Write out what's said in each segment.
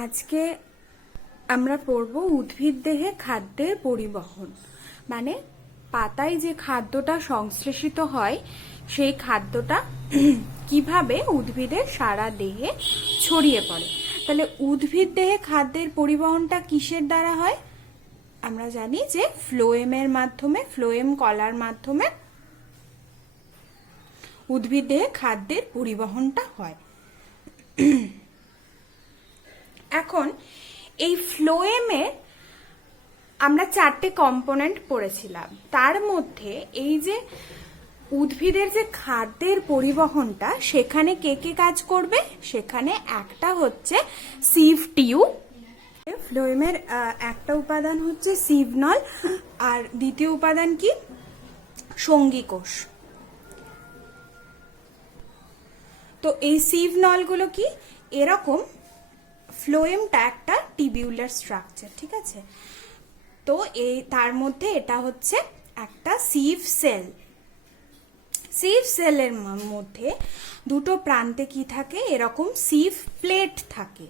আজকে আমরা পড়ব উদ্ভিদ দেহে খাদ্যের পরিবহন, মানে পাতায় যে খাদ্যটা সংশ্লেষিত হয় সেই খাদ্যটা কিভাবে উদ্ভিদের সারা দেহে ছড়িয়ে পড়ে। তাহলে উদ্ভিদ দেহে খাদ্যের পরিবহনটা কিসের দ্বারা হয়? আমরা জানি যে ফ্লোয়েমের মাধ্যমে, ফ্লোয়েম কলার মাধ্যমে উদ্ভিদ দেহে খাদ্যের পরিবহনটা হয়। এখন এই ফ্লোয়েমে আমরা 4টে কম্পোনেন্ট পড়েছিলাম। তার মধ্যে এই যে উদ্ভিদের যে খাদ্যের পরিবহনটা, সেখানে কে কে কাজ করবে? সেখানে একটা হচ্ছে সিভ টিউব। ফ্লোয়েমের একটা উপাদান হচ্ছে সিভ নল, আর দ্বিতীয় উপাদান কি? সঙ্গী কোষ। তো এই সিভ নলগুলো কি এরকম, ফ্লোয়েমটা একটা টিবিউলার স্ট্রাকচার, ঠিক আছে? তো এই তার মধ্যে এটা হচ্ছে একটা সিভ সেল। সিভ সেলের মধ্যে দুটো প্রান্তে কি থাকে? এরকম সিভ প্লেট থাকে।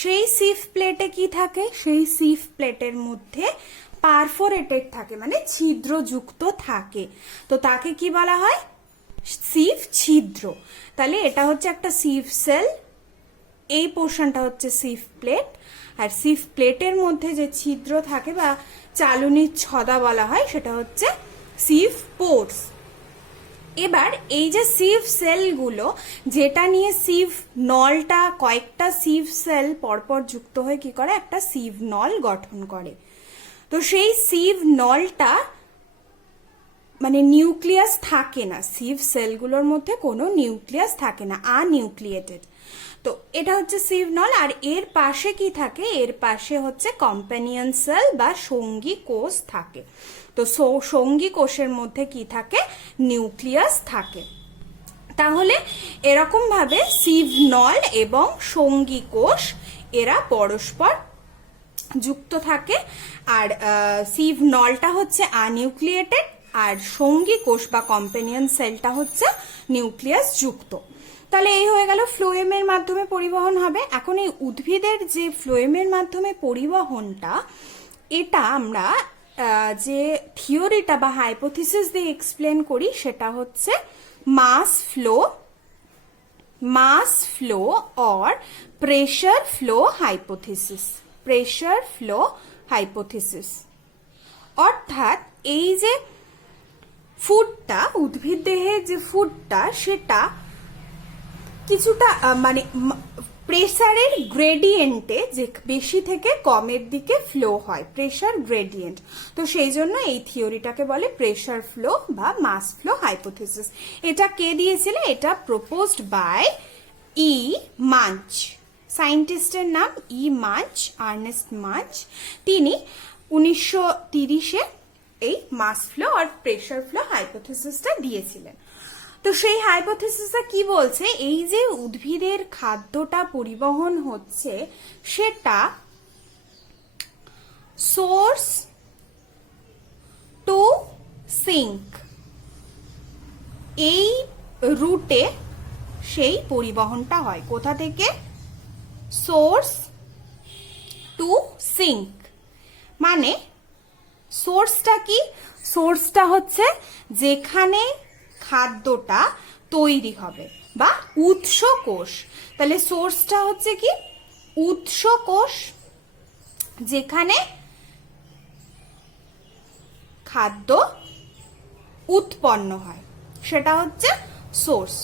সেই সিভ প্লেটে কি থাকে? সেই সিভ প্লেটের মধ্যে পারফোরেটেড থাকে, মানে ছিদ্রযুক্ত থাকে। তো তাকে কি বলা হয়? সিভ ছিদ্র। তাহলে এটা হচ্ছে একটা সিভ সেল, এই পোর্শনটা হচ্ছে সিভ প্লেট, আর সিভ প্লেটের মধ্যে যে ছিদ্র থাকে বা চালনির ছদা বলা হয় সেটা হচ্ছে সিভ পোর্স। এবার এই যে সিভ সেলগুলো, যেটা নিয়ে সিভ নলটা, কয়েকটা সিভ সেল পরপর যুক্ত হয়ে কি করে? একটা সিভ নল গঠন করে। তো সেই সিভ নলটা মানে নিউক্লিয়াস থাকে না, সিভ সেলগুলোর মধ্যে কোনো নিউক্লিয়াস থাকে না, আনিউক্লিয়েটেড। তো এটা হচ্ছে সিভ নল। আর এর পাশে কি থাকে? এর পাশে হচ্ছে কম্প্যানিয়ন সেল বা সঙ্গী কোষ থাকে। তো সঙ্গী কোষের মধ্যে কি থাকে? নিউক্লিয়াস থাকে। তাহলে এরকম ভাবে সিভ নল এবং সঙ্গী কোষ এরা পরস্পর যুক্ত থাকে। আর সিভ নলটা হচ্ছে আনিউক্লিয়েটেড, আর সঙ্গী কোষ বা কম্প্যানিয়ন সেলটা হচ্ছে নিউক্লিয়াস যুক্ত। তাহলে এই হয়ে গেল ফ্লোয়েমের মাধ্যমে পরিবহন হবে। এখন এই উদ্ভিদের যে ফ্লোয়েমের মাধ্যমে পরিবহনটা, এটা আমরা যে থিওরিটা বা হাইপোথিসিস দিয়ে এক্সপ্লেন করি সেটা হচ্ছে mass flow or pressure flow hypothesis. Pressure flow hypothesis অর্থাৎ এই যে ফুডটা, উদ্ভিদ দেহে যে ফুডটা, সেটা কিছুটা মানে প্রেসারের গ্রেডিয়েন্টে যে বেশি থেকে কমের দিকে ফ্লো হয়, প্রেসার গ্রেডিয়েন্ট। তো সেই জন্য এই থিওরিটাকে বলে প্রেসার ফ্লো বা মাস ফ্লো হাইপোথিসিস। এটা কে দিয়েছিল? এটা প্রপোজড বাই ই মাঞ্চ, সায়েন্টিস্টের নাম ই মাঞ্চ, আর্নেস্ট মাঞ্চ। তিনি 1930-এ এই মাস ফ্লো আর প্রেসার ফ্লো হাইপোথিসিসটা দিয়েছিলেন। তো সেই হাইপোথিসিসটা কি বলছে? এই যে উদ্ভিদের খাদ্যটা পরিবহন হচ্ছে, সেটা সোর্স টু সিঙ্ক, এই রুটে সেই পরিবহনটা হয়। কোথা থেকে? Source to sink. মানে সোর্সটা কি? সোর্সটা হচ্ছে যেখানে খাদ্যটা তৈরি হবে, বা উৎস কোষ। তাহলে সোর্সটা হচ্ছে কি? উৎস কোষ, যেখানে খাদ্য উৎপন্ন হয়, সেটা হচ্ছে সোর্স।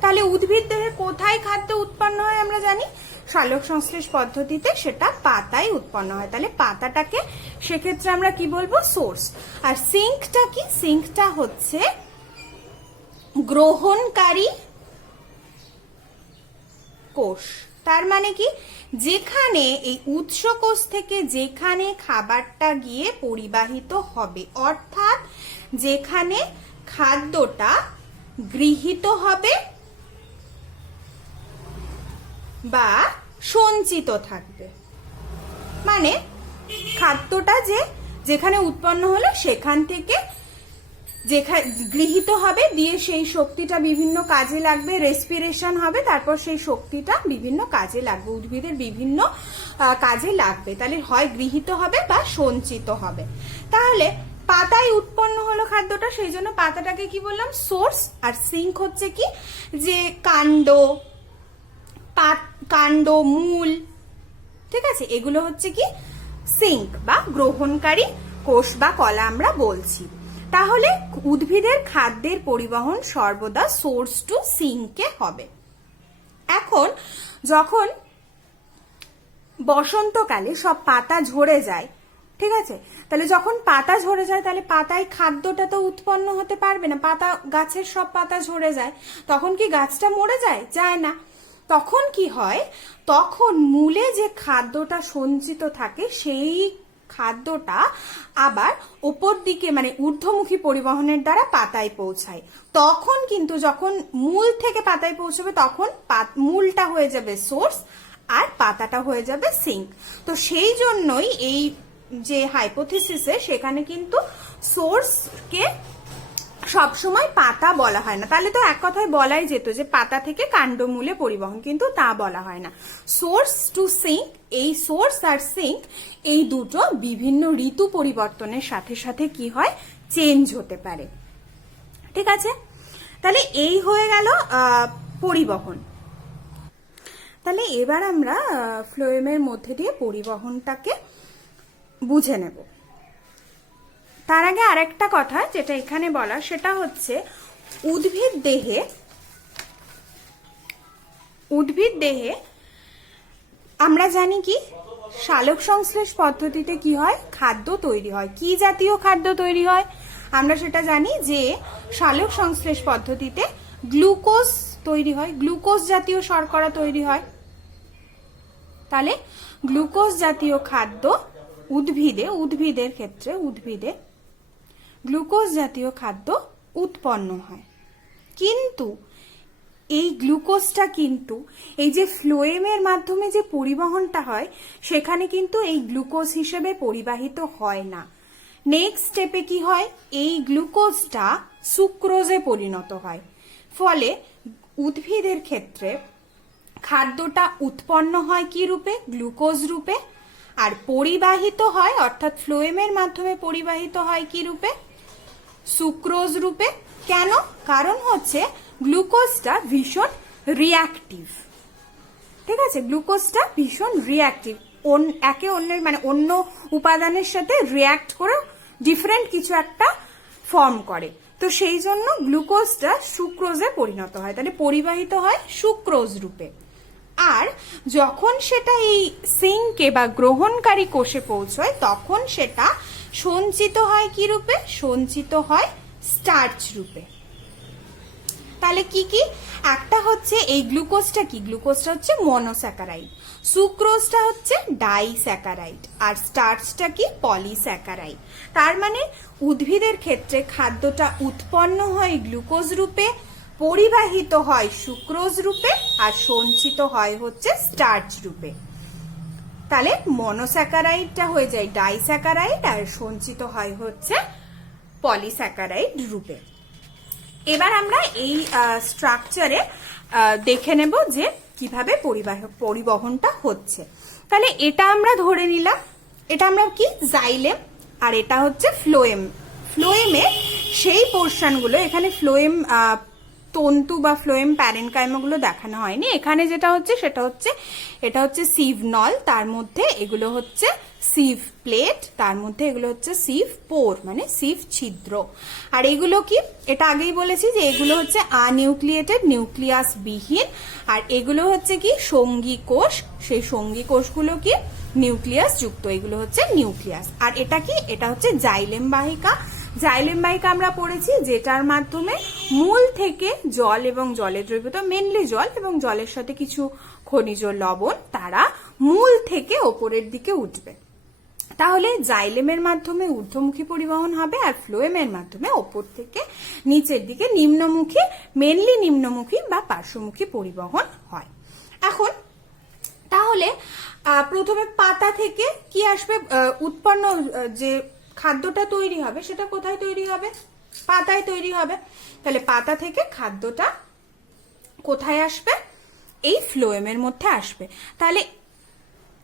তাহলে উদ্ভিদ দেহে কোথায় খাদ্য উৎপন্ন হয় আমরা জানি? সালোক সংশ্লেষ পদ্ধতিতে সেটা পাতায় উৎপন্ন হয়। তাহলে পাতাটাকে সেক্ষেত্রে আমরা কি বলবো? সোর্স। আর সিঙ্কটা কি? সিঙ্কটা হচ্ছে গ্রহণকারী কোষ। তার মানে কি? যেখানে এই উৎস কোষ থেকে যেখানে খাবারটা গিয়ে পরিবাহিত হবে, অর্থাৎ যেখানে খাদ্যটা গৃহীত হবে বা সঞ্চিত থাকবে। মানে খাদ্যটা যেখানে উৎপন্ন হলো সেখান থেকে যেখানে গৃহীত হবে, দিয়ে সেই শক্তিটা বিভিন্ন কাজে লাগবে, রেসপিরেশন হবে, তারপর সেই শক্তিটা বিভিন্ন কাজে লাগবে, উদ্ভিদের বিভিন্ন কাজে লাগবে। তাহলে হয় গৃহীত হবে বা সঞ্চিত হবে। তাহলে পাতায় উৎপন্ন হলো খাদ্যটা, সেই জন্য পাতাটাকে কি বললাম, সোর্স। আর সিঙ্ক হচ্ছে কি, যে কাণ্ড, মূল, ঠিক আছে, এগুলো হচ্ছে কি সিঙ্ক বা গ্রহণকারী কোষ বা কলা আমরা বলছি। তাহলে উদ্ভিদের খাদ্যের পরিবহন সর্বদা সোর্স টু সিঙ্কে হবে। এখন যখন বসন্তকালে সব পাতা ঝরে যায়, ঠিক আছে, তাহলে যখন পাতা ঝরে যায় তাহলে পাতায় খাদ্যটা তো উৎপন্ন হতে পারবে না, পাতা গাছের সব পাতা ঝরে যায়, তখন কি গাছটা মরে যায়? যায় না। তখন কি হয়, তখন মূলে যে খাদ্যটা সঞ্চিত থাকে সেই খাদ্যটা আবার ওপর দিকে মানে ঊর্ধ্বমুখী পরিবহনের দ্বারা পাতায় পৌঁছায়। তখন কিন্তু যখন মূল থেকে পাতায় পৌঁছবে তখন মূলটা হয়ে যাবে সোর্স আর পাতাটা হয়ে যাবে সিঙ্ক। তো সেই জন্যই এই যে হাইপোথিসিসে সেখানে কিন্তু সোর্সকে সবসময় পাতা বলা হয় না। তাহলে তো এক কথায় বলাই যেত যে পাতা থেকে কাণ্ডমূলে পরিবহন, কিন্তু তা বলা হয় না। সোর্স টু সিঙ্ক, এই সোর্স আর সিঙ্ক এই দুটো বিভিন্ন ঋতু পরিবর্তনের সাথে সাথে কি হয়, চেঞ্জ হতে পারে। ঠিক আছে, তাহলে এই হয়ে গেল পরিবহন। তাহলে এবার আমরা ফ্লোয়েমের মধ্যে দিয়ে পরিবহনটাকে বুঝে নেব। তার আগে আরেকটা কথা যেটা এখানে বলা, সেটা হচ্ছে উদ্ভিদ দেহে আমরা জানি কি সালোক সংশ্লেষ পদ্ধতিতে কি হয়, খাদ্য তৈরি হয়। কি জাতীয় খাদ্য তৈরি হয় আমরা সেটা জানি, যে সালোক সংশ্লেষ পদ্ধতিতে গ্লুকোজ তৈরি হয়, গ্লুকোজ জাতীয় শর্করা তৈরি হয়। তাহলে গ্লুকোজ জাতীয় খাদ্য উদ্ভিদের ক্ষেত্রে গ্লুকোজ জাতীয় খাদ্য উৎপন্ন হয়। কিন্তু এই গ্লুকোজটা কিন্তু এই যে ফ্লোয়েমের মাধ্যমে যে পরিবহনটা হয় সেখানে কিন্তু এই গ্লুকোজ হিসেবে পরিবাহিত হয় না। নেক্সট স্টেপে কি হয়, এই গ্লুকোজটা সুক্রোজে পরিণত হয়। ফলে উদ্ভিদের ক্ষেত্রে খাদ্যটা উৎপন্ন হয় কি রূপে, গ্লুকোজ রূপে, আর পরিবাহিত হয় অর্থাৎ ফ্লোয়েমের মাধ্যমে পরিবাহিত হয় কি রূপে, সুক্রোজ রূপে। কেন? কারণ হচ্ছে গ্লুকোজটা ভীষণ রিঅ্যাক্টিভ। ঠিক আছে, গ্লুকোজটা ভীষণ রিঅ্যাক্টিভ, একে অন্যের মানে অন্য উপাদানের সাথে রিঅ্যাক্ট করে ডিফারেন্ট কিছু একটা ফর্ম করে। তো সেই জন্য গ্লুকোজটা সুক্রোজে পরিণত হয়, তাহলে পরিবাহিত হয় সুক্রোজ রূপে। আর যখন সেটা এই সিঙ্কে বা গ্রহণকারী কোষে পৌঁছয় তখন সেটা সঞ্চিত হয় কি রূপে, সঞ্চিত হয় স্টার্চ রূপে। তাহলে কি কি, একটা হচ্ছে এই গ্লুকোজটা কি, গ্লুকোজটা হচ্ছে মনোস্যাকারাইড, সুক্রোজটা হচ্ছে ডাইস্যাকারাইড, আর স্টার্চটা কি, পলিস্যাকারাইড। তার মানে উদ্ভিদের ক্ষেত্রে খাদ্যটা উৎপন্ন হয় গ্লুকোজ রূপে, পরিবাহিত হয় সুক্রোজ রূপে, আর সঞ্চিত হয় হচ্ছে স্টার্চ রূপে। তাহলে মনোস্যাকারাইডটা হয়ে যায় ডাইস্যাকারাইড আর সঞ্চিত হয় হচ্ছে পলিস্যাকারাইড রূপে। এবার আমরা এই স্ট্রাকচারে দেখে নেব যে কিভাবে পরিবহনটা হচ্ছে। তাহলে এটা আমরা ধরে নিলাম, এটা আমরা কি জাইলেম, আর এটা হচ্ছে ফ্লোয়েম। ফ্লোয়েমে সেই পোর্শনগুলো, এখানে ফ্লোয়েম তন্তু বা ফ্লোয়েম প্যারেনকাইমাগুলো দেখানো হয়নি, এখানে যেটা হচ্ছে সেটা হচ্ছে এটা হচ্ছে সিভ নল, তার মধ্যে এগুলো হচ্ছে সিভ প্লেট, তার মধ্যে এগুলো হচ্ছে সিভ পোর মানে সিভ ছিদ্র। আর এগুলো কি, এটা আগেই বলেছি যে এগুলো হচ্ছে আনিউক্লিয়েটেড, নিউক্লিয়াস বিহীন, আর এগুলো হচ্ছে কি সঙ্গী কোষ, সেই সঙ্গী কোষগুলো কি নিউক্লিয়াস যুক্ত, এগুলো হচ্ছে নিউক্লিয়াস। আর এটা কি, এটা হচ্ছে জাইলেম বাহিকা। জাইলেম বাহিকা আমরা পড়েছি যেটার মাধ্যমে মূল থেকে জল এবং জলের দ্রবীভূত, মেনলি জল এবং জলের সাথে কিছু খনিজ লবণ, তারা মূল থেকে ওপরের দিকে উঠবে। তাহলে জাইলেমের মাধ্যমে ঊর্ধ্বমুখী পরিবহন হবে আর ফ্লোয়েমের মাধ্যমে ওপর থেকে নিচের দিকে নিম্নমুখী, মেনলি নিম্নমুখী বা পার্শ্বমুখী পরিবহন হয়। এখন তাহলে প্রথমে পাতা থেকে কি আসবে, উৎপন্ন যে খাদ্যটা তৈরি হবে সেটা কোথায় তৈরি হবে, পাতায় তৈরি হবে। তাহলে পাতা থেকে খাদ্যটা কোথায় আসবে? এই ফ্লোয়েমের মধ্যে আসবে। তাহলে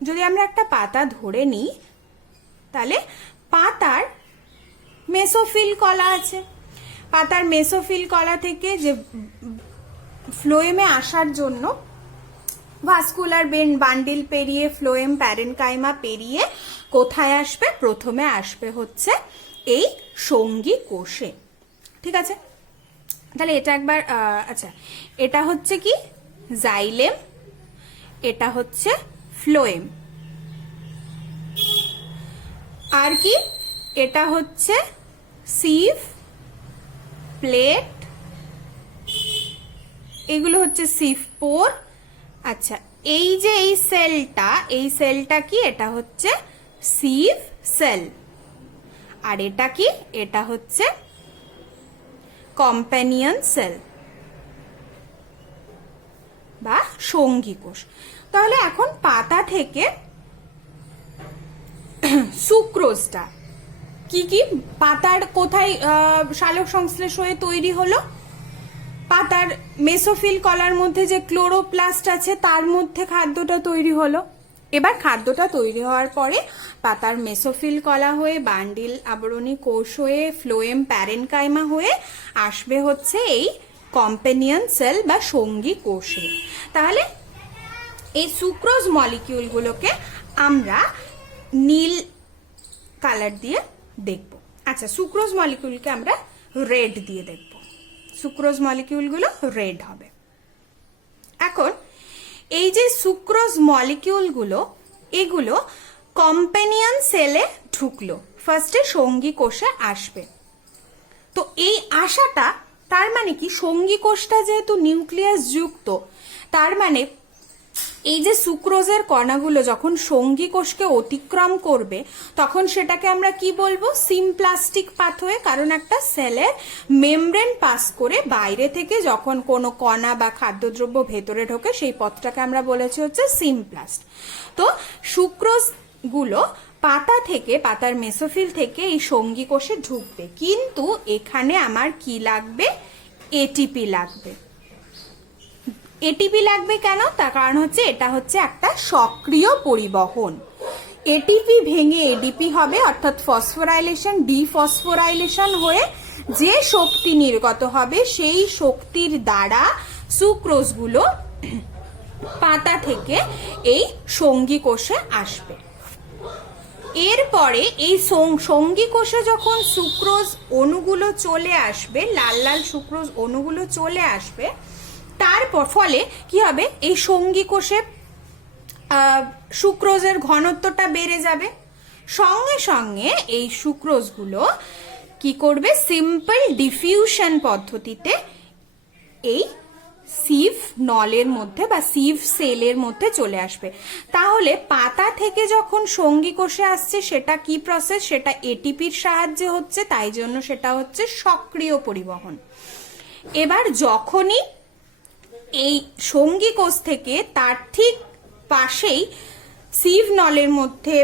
যদি আমরা একটা পাতা ধরে নিই, তাহলে পাতার মেসোফিল কলা আছে। পাতার মেসোফিল কলা থেকে যে ফ্লোয়েমে আসার জন্য ভাস্কুলার বান্ডিল পেরিয়ে ফ্লোয়েম প্যারেনকাইমা পেরিয়ে কোথায় আসবে? প্রথমে আসবে হচ্ছে এই সঙ্গী কোষে। ঠিক আছে, তাহলে এটা একবার আচ্ছা, এটা হচ্ছে কি জাইলেম, এটা হচ্ছে ফ্লোয়েম। আর কি? এটা হচ্ছে সিভ, প্লেট, এগুলো হচ্ছে সিভ পোর। আচ্ছা, এই যে এই সেলটা কি? এটা হচ্ছে সিভ সেল। আর এটা কি? এটা হচ্ছে কম্প্যানিয়ন সেল বা সঙ্গী কোষ। তাহলে এখন পাতা থেকে সুক্রোজটা কি কি পাতার কোথায় সালোক সংশ্লেষ হয়ে তৈরি হলো? পাতার মেসোফিল কলার মধ্যে যে ক্লোরোপ্লাস্ট আছে তার মধ্যে খাদ্যটা তৈরি হলো। এবার খাদ্যটা তৈরি হওয়ার পরে পাতার মেসোফিল কলা হয়ে বান্ডিল আবরণী কোষ হয়ে ফ্লোয়েম প্যারেনকাইমা হয়ে আসবে হচ্ছে এই কম্প্যানিয়ন সেল বা সঙ্গী কোষে। তাহলে এই সুক্রোজ মলিকিউলগুলোকে আমরা নীল কালার দিয়ে দেখব। আচ্ছা, সুক্রোজ মলিকিউলকে আমরা রেড দিয়ে দেখব। সুক্রোজ মলিকিউলগুলো রেড হবে। এখন এই যে সুক্রোজ মলিকিউলগুলো, এগুলো কম্প্যানিয়ন সেলে ঢুকলো, ফার্স্টে সঙ্গী কোষে আসবে। তো এই আশাটা তার মানে কি? সঙ্গী কোষটা যেহেতু নিউক্লিয়াস যুক্ত, তার মানে এই যে সুক্রোজের কণাগুলো যখন সঙ্গী কোষকে অতিক্রম করবে তখন সেটাকে আমরা কি বলবো? সিমপ্লাস্টিক পাথওয়ে। কারণ একটা সেলের মেমব্রেন পাস করে বাইরে থেকে যখন কোনো কণা বা খাদ্যদ্রব্য ভেতরে ঢোকে সেই পথটাকে আমরা বলেছি হচ্ছে সিমপ্লাস্ট। তো সুক্রোজ গুলো পাতা থেকে, পাতার মেসোফিল থেকে এই সঙ্গী কোষে ঢুকবে, কিন্তু এখানে আমার কি লাগবে? এটিপি লাগবে। এটিপি লাগবে কেন? তার কারণ হচ্ছে এটা হচ্ছে একটা সক্রিয় পরিবহন। এটিপি ভেঙে এডিপি হবে, অর্থাৎ ফসফোরাইলেশন ডিফসফোরাইলেশন হয়ে যে শক্তি নির্গত হবে সেই শক্তির দ্বারা সুক্রোজগুলো পাতা থেকে এই সঙ্গী কোষে আসবে। এরপরে এই সঙ্গী কোষে যখন সুক্রোজ অণুগুলো চলে আসবে, লাল লাল সুক্রোজ অণুগুলো চলে আসবে, তারপর ফলে কি হবে? এই সঙ্গী কোষে সুক্রোজের ঘনত্বটা বেড়ে যাবে। সঙ্গে সঙ্গে এই সুক্রোজগুলো কি করবে? সিম্পল ডিফিউশন পদ্ধতিতে এই সিভ নলের মধ্যে বা সিভ সেলের মধ্যে চলে আসবে। তাহলে পাতা থেকে যখন সঙ্গী কোষে আসছে সেটা কি প্রসেস? সেটা এটিপির সাহায্যে হচ্ছে, তাই জন্য সেটা হচ্ছে সক্রিয় পরিবহন। এবার যখনই এই সঙ্গী কোষ থেকে তার ঠিক পাশেই সিভ নলের মধ্যে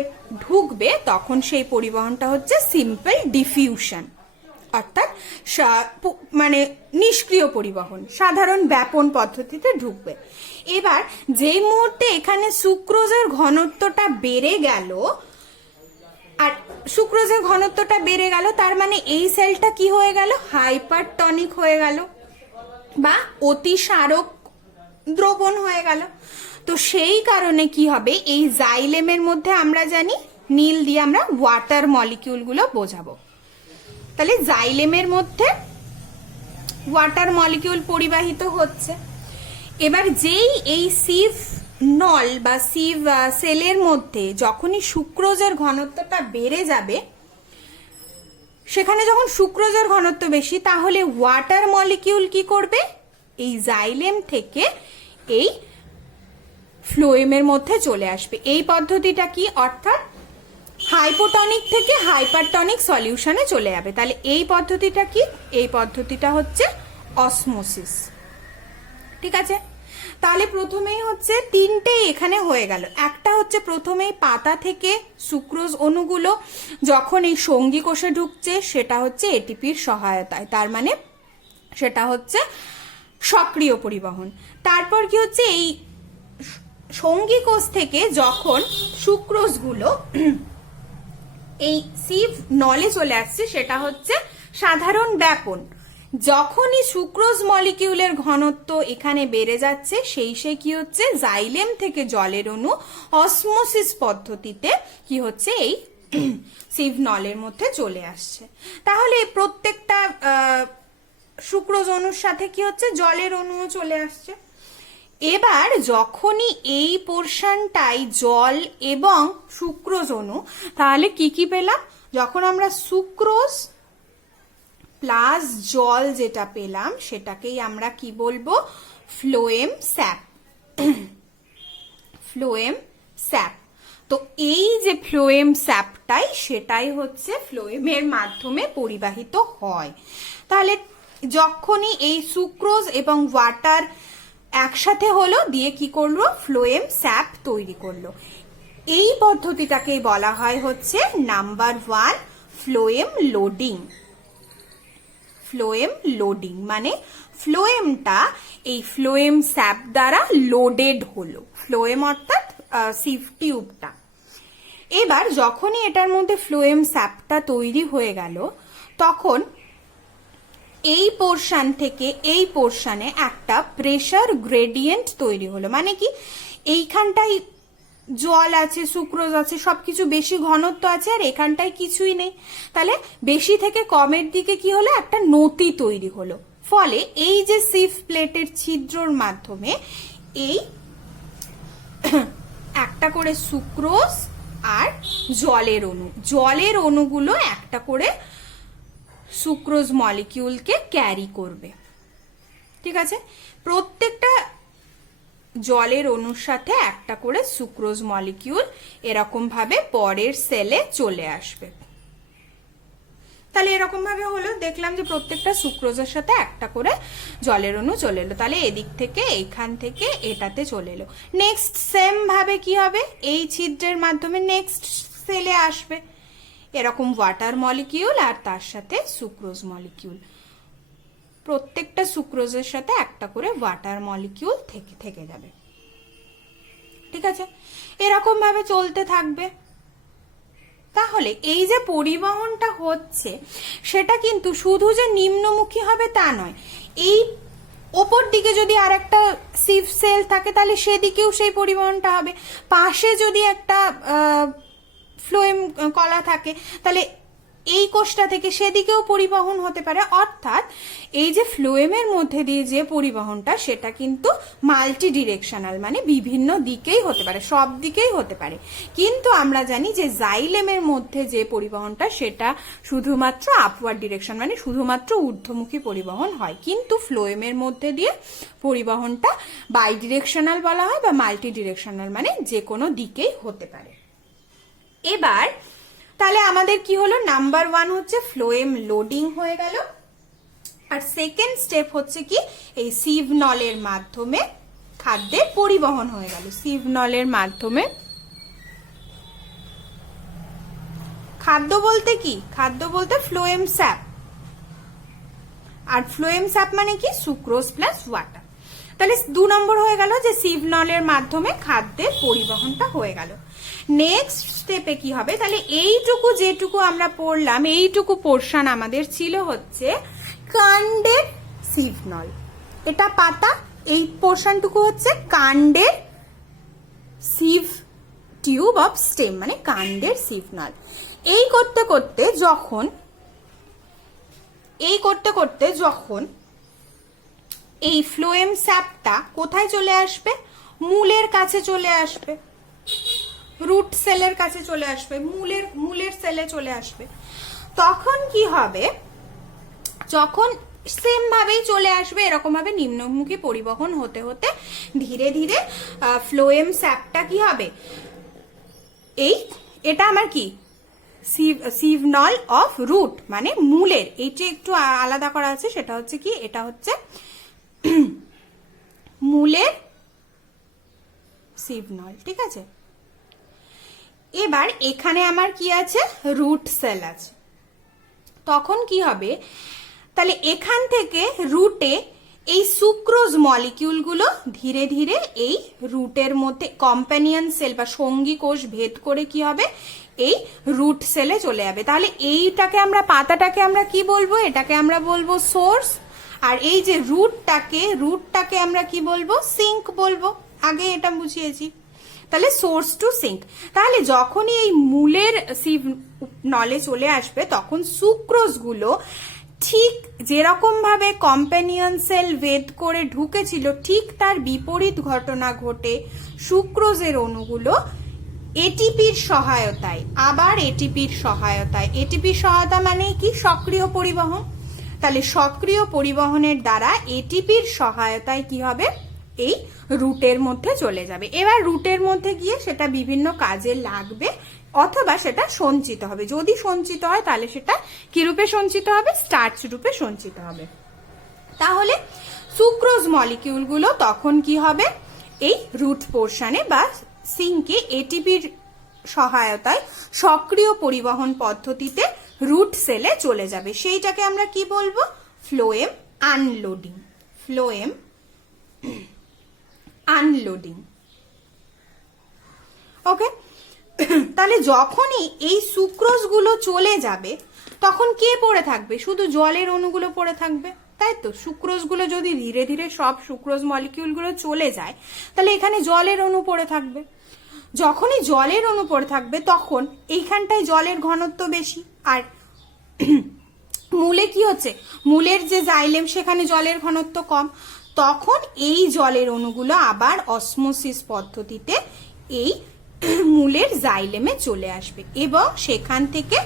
ঢুকবে তখন সেই পরিবহনটা হচ্ছে সিম্পল ডিফিউশন, অর্থাৎ মানে নিষ্ক্রিয় পরিবহন, সাধারণ ব্যাপন পদ্ধতিতে ঢুকবে। এবার যেই মুহূর্তে এখানে সুক্রোজের ঘনত্বটা বেড়ে গেল, আর সুক্রোজের ঘনত্বটা বেড়ে গেল তার মানে এই সেলটা কি হয়ে গেল? হাইপারটনিক হয়ে গেল বা অতিসারক দ্রবণ হয়ে গেল। তো সেই কারণে কি হবে? এই জাইলেমের মধ্যে আমরা জানি নীল দিয়ে আমরা ওয়াটার মলিকিউলগুলো বোঝাবো। তাহলে জাইলেমের মধ্যে ওয়াটার মলিকিউল পরিবাহিত হচ্ছে। এবার যেই এই সিভ নল বা সিভ সেলের মধ্যে যখনই সুক্রোজের ঘনত্বটা বেড়ে যাবে, সেখানে যখন সুক্রোজের ঘনত্ব বেশি, তাহলে ওয়াটার মলিকিউল কি করবে? এই জাইলেম থেকে এই ফ্লোয়েমের মধ্যে চলে আসবে। এই পদ্ধতিটা কি? অর্থাৎ হাইপোটনিক থেকে হাইপারটনিক সলিউশনে চলে যাবে। তাহলে এই পদ্ধতিটা কি? এই পদ্ধতিটা হচ্ছে অসমোসিস। ঠিক আছে, তাহলে প্রথমেই হচ্ছে তিনটে এখানে হয়ে গেল। একটা হচ্ছে প্রথমেই পাতা থেকে সুক্রোজ অণুগুলো যখন এই সঙ্গী কোষে ঢুকছে সেটা হচ্ছে এটিপির সহায়তায়, তার মানে সেটা হচ্ছে সক্রিয় পরিবহন। তারপর কি হচ্ছে, এই সঙ্গী কোষ থেকে যখন সুক্রোজগুলো এই সিভ নলে চলে আসছে সেটা হচ্ছে সাধারণ ব্যাপন। যখনই সুক্রোজ মলিকিউলের ঘনত্ব এখানে বেড়ে যাচ্ছে সেই কি হচ্ছে, জাইলেম থেকে জলের অণু অসমোসিস পদ্ধতিতে কি হচ্ছে এই সিভ নলের মধ্যে চলে আসছে। তাহলে প্রত্যেকটা সুক্রোজ অণুর সাথে কি হচ্ছে, জলের অণুও চলে আসছে। এবার যখনই এই পোর্শনটাই জল এবং সুক্রোজ অণু, তাহলে কি পেলাম, যখন আমরা সুক্রোজ প্লাস জল যেটা পেলাম সেটাকেই আমরা কি বলবো, ফ্লোয়েম স্যাপ। Phloem sap. তো এই যে ফ্লোয়েম স্যাপটাই সেটাই হচ্ছে ফ্লোয়েমের মাধ্যমে পরিবাহিত হয়। তাহলে যখনই এই সুক্রোজ এবং ওয়াটার একসাথে হলো, দিয়ে কি করলো, ফ্লোয়েম স্যাপ তৈরি করলো। এই পদ্ধতিটাকেই বলা হয় হচ্ছে number 1 phloem loading. Phloem loading মানে ফ্লোয়েমটা এই ফ্লোয়েম স্যাপ দ্বারা লোডেড হলো, ফ্লোয়েম অর্থাৎ সিভ টিউবটা। এবার যখনই এটার মধ্যে ফ্লোয়েম স্যাপটা তৈরি হয়ে গেল, তখন এই পোর্শন থেকে এই পোর্শনে একটা প্রেসার গ্রেডিয়েন্ট তৈরি হলো। মানে কি, এইখানটাই জল আছে, সুক্রোজ আছে, সবকিছু বেশি ঘনত্ব আছে, আর এখানটায় কিছুই নেই। তাহলে বেশি থেকে কমের দিকে কি হলো, একটা নতি তৈরি হলো। ফলে এই যে সিভ প্লেটের ছিদ্রর মাধ্যমে এই একটা করে সুক্রোজ আর জলের অণুগুলো একটা করে সুক্রোজ মলিকিউলকে ক্যারি করবে। ঠিক আছে, প্রত্যেকটা জলের অণুর সাথে একটা করে সুক্রোজ মলিকিউল এরকম ভাবে পরের সেলে চলে আসবে। তাহলে এরকম ভাবে হলো, দেখলাম যে প্রত্যেকটা সুক্রোজের সাথে একটা করে জলের অণু চলে এলো। তাহলে এদিক থেকে এইখান থেকে এটাতে চলে এলো। নেক্সট সেম ভাবে কি হবে, এই ছিদ্রের মাধ্যমে নেক্সট সেলে আসবে এরকম ওয়াটার মলিকিউল আর তার সাথে সুক্রোজ মলিকিউল। প্রত্যেকটা সুক্রোজের সাথে একটা করে ওয়াটার মলিকিউল থেকে যাবে। ঠিক আছে, এরকম ভাবে চলতে থাকবে। তাহলে এই যে পরিবহনটা হচ্ছে সেটা কিন্তু শুধু যে নিম্নমুখী হবে তা নয়, এই ওপর দিকে যদি আর একটা সিভ সেল থাকে তাহলে সেদিকেও সেই পরিবহনটা হবে। পাশে যদি একটা ফ্লোয়েম কলা থাকে তাহলে এই কোষটা থেকে সেদিকেও পরিবহন হতে পারে। অর্থাৎ এই যে ফ্লোয়েমের মধ্যে দিয়ে যে পরিবহনটা সেটা কিন্তু মাল্টি ডিরেকশনাল, মানে বিভিন্ন দিকেই হতে পারে, সব দিকেই হতে পারে। কিন্তু আমরা জানি যে জাইলেমের মধ্যে যে পরিবহনটা সেটা শুধুমাত্র আপওয়ার্ড ডিরেকশন, মানে শুধুমাত্র ঊর্ধ্বমুখী পরিবহন হয়। কিন্তু ফ্লোয়েমের মধ্যে দিয়ে পরিবহনটা বাই ডিরেকশনাল বলা হয় বা মাল্টি ডিরেকশনাল, মানে যে কোনো দিকেই হতে পারে। এবার তাহলে আমাদের কি হলো, নাম্বার 1 হচ্ছে ফ্লোয়েম লোডিং হয়ে গেল, আর সেকেন্ড স্টেপ হচ্ছে কি, এই সিভ নলের মাধ্যমে খাদ্যের পরিবহন হয়ে গেল। সিভ নলের মাধ্যমে খাদ্য বলতে কি, খাদ্য বলতে ফ্লোয়েম স্যাপ, আর ফ্লোয়েম স্যাপ মানে কি, সুক্রোজ প্লাস ওয়াটার। তাহলে 2 নম্বর হয়ে গেল যে সিভ নলের মাধ্যমে খাদ্যের পরিবহনটা হয়ে গেল। নেক্সট স্টেপে কি হবে, তাহলে এইটুকু যেটুকু আমরা পড়লাম, এইটুকু পোর্শন আমাদের ছিল হচ্ছে কাণ্ডের সিভ নল। এটা পাতা, এই পোর্শনটুকু হচ্ছে কাণ্ডের সিভ টিউব অফ স্টেম, মানে কাণ্ডের সিভ নল। এই করতে করতে যখন এই ফ্লোয়েম স্যাপটা কোথায় চলে আসবে, মূলের কাছে চলে আসবে, রুট সেলের কাছে চলে আসবে, মূলের সেলে চলে আসবে। তখন কি হবে, যখন সেম ভাবেই চলে আসবে, এরকম ভাবে নিম্নমুখী পরিবহন হতে হতে ধীরে ধীরে ফ্লোয়েম স্যাপটা কি হবে, এটা আমার কি, সিভ নল অফ রুট, মানে মূলের, এইটা একটু আলাদা করা আছে, সেটা হচ্ছে কি, এটা হচ্ছে মূলের সিভ নল। ঠিক আছে, এবার এখানে আমার কি আছে, রুট সেল আছে। তখন কি হবে, তাহলে এখান থেকে রুটে এই সুক্রোজ মলিকিউলগুলো ধীরে ধীরে এই রুটের মধ্যে কম্প্যানিয়ন সেল বা সঙ্গী কোষ ভেদ করে কি হবে, এই রুট সেলে চলে যাবে। তাহলে এইটাকে আমরা, পাতাটাকে আমরা কি বলবো, এটাকে আমরা বলবো সোর্স, আর এই যে রুটটাকে আমরা কি বলবো, সিঙ্ক বলবো। আগে এটা বুঝিয়েছি। তাহলে সোর্স টু সিঙ্ক। তাহলে যখনই এই মূলের সিভ নলে চলে আসবে তখন সুক্রোজ গুলো ঠিক যেরকম ভাবে কম্প্যানিয়ন সেল ভেদ করে ঢুকেছিল, ঠিক তার বিপরীত ঘটনা ঘটে সুক্রোজের অণুগুলো এটিপির সহায়তায়, আবার এটিপির সহায়তা মানে কি, সক্রিয় পরিবহন। তাহলে সক্রিয় পরিবহনের দ্বারা এটিপির সহায়তায় কি হবে, এই রুটের মধ্যে চলে যাবে। এবার রুটের মধ্যে গিয়ে সেটা বিভিন্ন কাজে লাগবে, অথবা সেটা সঞ্চিত হবে। যদি সঞ্চিত হয় তাহলে সেটা কি রূপে সঞ্চিত হবে, স্টার্চ রূপে সঞ্চিত হবে। তাহলে সুক্রোজ মলিকিউলগুলো তখন কি হবে, এই রুট পোর্শনে বা সিঙ্কে এটিপির সহায়তায় সক্রিয় পরিবহন পদ্ধতিতে রুট সেলে চলে যাবে। সেইটাকে আমরা কি বলবো, phloem unloading. Phloem unloading. Okay, তাহলে যখনই এই সুক্রোজ গুলো চলে যাবে তখন কে পড়ে থাকবে, শুধু জলের অণুগুলো পড়ে থাকবে, তাই তো। সুক্রোজ গুলো যদি ধীরে ধীরে সব সুক্রোজ মলিকিউল গুলো চলে যায় তাহলে এখানে জলের অণু পড়ে থাকবে। যখনই জলের অণু পড়ে থাকবে তখন এইখানটায় জলের ঘনত্ব বেশি, আর মূলে কি হচ্ছে, মূলের যে জাইলেম সেখানে জলের ঘনত্ব কম। তখন এই জলের অণুগুলো আবার অসমোসিস পদ্ধতিতে এই মূলের জাইলেমে চলে আসবে এবং সেখান থেকে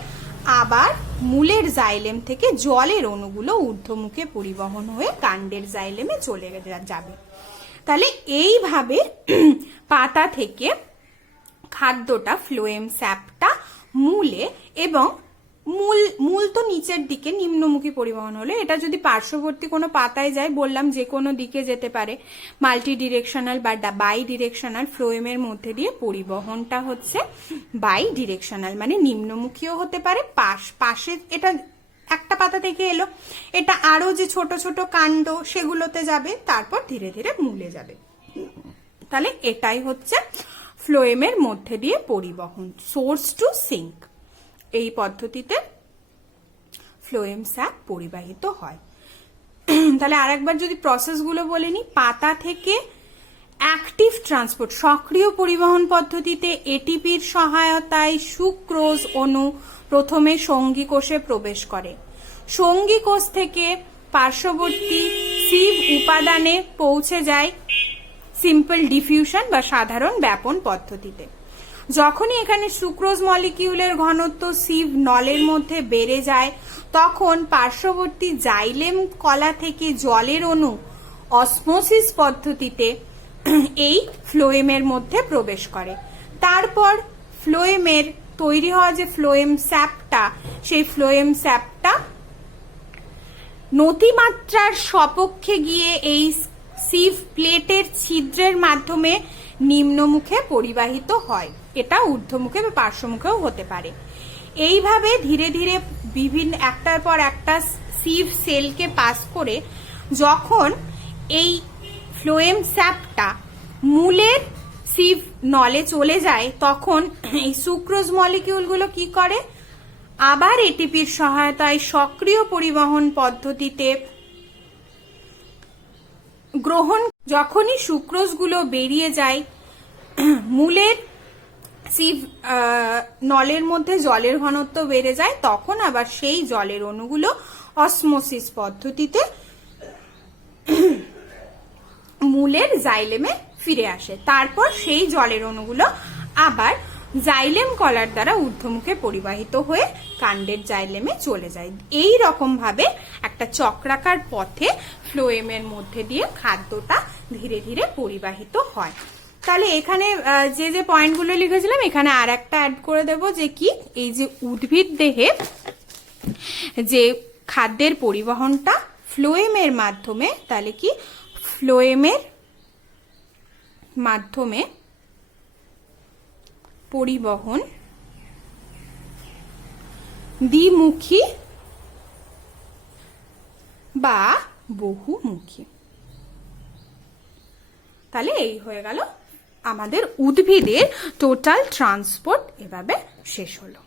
আবার মূলের জাইলেম থেকে জলের অণুগুলো ঊর্ধ্বমুখে পরিবহন হয়ে কাণ্ডের জাইলেমে চলে যাবে। তাহলে এইভাবে পাতা থেকে খাদ্যটা, ফ্লোয়েম স্যাপটা মূলে, এবং মূল তো নিচের দিকে নিম্নমুখী পরিবহন হলে, এটা যদি পার্শ্ববর্তী কোনো পাতায় যায়, বললাম যে কোনো দিকে যেতে পারে, মাল্টি ডিরেকশনাল বা বাই ডিরেকশনাল, ফ্লোয়েমের মধ্যে দিয়ে পরিবহনটা হচ্ছে বাই ডিরেকশনাল, মানে নিম্নমুখীও হতে পারে, পাশে এটা একটা পাতা থেকে এলো, এটা আরো যে ছোট ছোট কাণ্ড সেগুলোতে যাবে, তারপর ধীরে ধীরে মূলে যাবে। তাহলে এটাই হচ্ছে ফ্লোয়েমের মধ্যে দিয়ে পরিবহন, সোর্স টু সিঙ্ক। এই পদ্ধতিতে ফ্লোয়েম স্যাপ পরিবাহিত হয়। তাহলে আরেকবার যদি প্রসেসগুলো বলে নি, পাতা থেকে অ্যাক্টিভ ট্রান্সপোর্ট, সক্রিয় পরিবহন পদ্ধতিতে এটিপির সহায়তায় সুক্রোজ অণু প্রথমে সঙ্গী কোষে প্রবেশ করে, সঙ্গী কোষ থেকে পার্শ্ববর্তী সিভ উপাদানে পৌঁছে যায় সিম্পল ডিফিউশন বা সাধারণ ব্যাপন পদ্ধতিতে। যখনই এখানে সুক্রোজ মলিকিউলের ঘনত্ব সিভ নলের মধ্যে বেড়ে যায় তখন পার্শ্ববর্তী জাইলেম কলা থেকে জলের অণু অসমোসিস পদ্ধতিতে এই ফ্লোয়েমের মধ্যে প্রবেশ করে। তারপর ফ্লোয়েমের তৈরি হওয়া যে ফ্লোয়েম স্যাপটা, সেই ফ্লোয়েম স্যাপটা নতিমাত্রার সপক্ষে গিয়ে এই সিভ প্লেটের ছিদ্রের মাধ্যমে নিম্নমুখে পরিবাহিত হয়। এটা ঊর্ধ্বমুখে বা পার্শ্বমুখেও হতে পারে। এইভাবে ধীরে ধীরে বিভিন্ন একটার পর একটা সিভ সেলকে পাস করে যখন এই ফ্লোয়েম স্যাপটা মূলের সিভ নলে চলে যায় তখন এই সুক্রোজ মলিকিউলগুলো কি করে, আবার এটিপির সহায়তায় সক্রিয় পরিবহন পদ্ধতিতে গ্রহণ। যখনই সুক্রোজগুলো বেরিয়ে যায় মূলের সিভ নলের মধ্যে জলের ঘনত্ব বেড়ে যায়, তখন আবার সেই জলের অণুগুলো অসমোসিস পদ্ধতিতে মূলের জাইলেমে ফিরে আসে। তারপর সেই জলের অণুগুলো আবার জাইলেম কলার দ্বারা ঊর্ধ্বমুখে পরিবাহিত হয়ে কাণ্ডের জাইলেমে চলে যায়। এই রকম ভাবে একটা চক্রাকার পথে ফ্লোয়েমের মধ্যে দিয়ে খাদ্যটা ধীরে ধীরে পরিবাহিত হয়। তাহলে এখানে যে যে পয়েন্টগুলো লিখেছিলাম এখানে আর একটা অ্যাড করে দেব, যে কি এই যে উদ্ভিদ দেহে যে খাদ্যের পরিবহনটা ফ্লোয়েমের মাধ্যমে, তাহলে কি ফ্লোয়েমের মাধ্যমে পরিবহন দ্বিমুখী বা বহুমুখী। তাহলে এই হয়ে গেল আমাদের উদ্ভিদের টোটাল ট্রান্সপোর্ট, এভাবে শেষ হলো।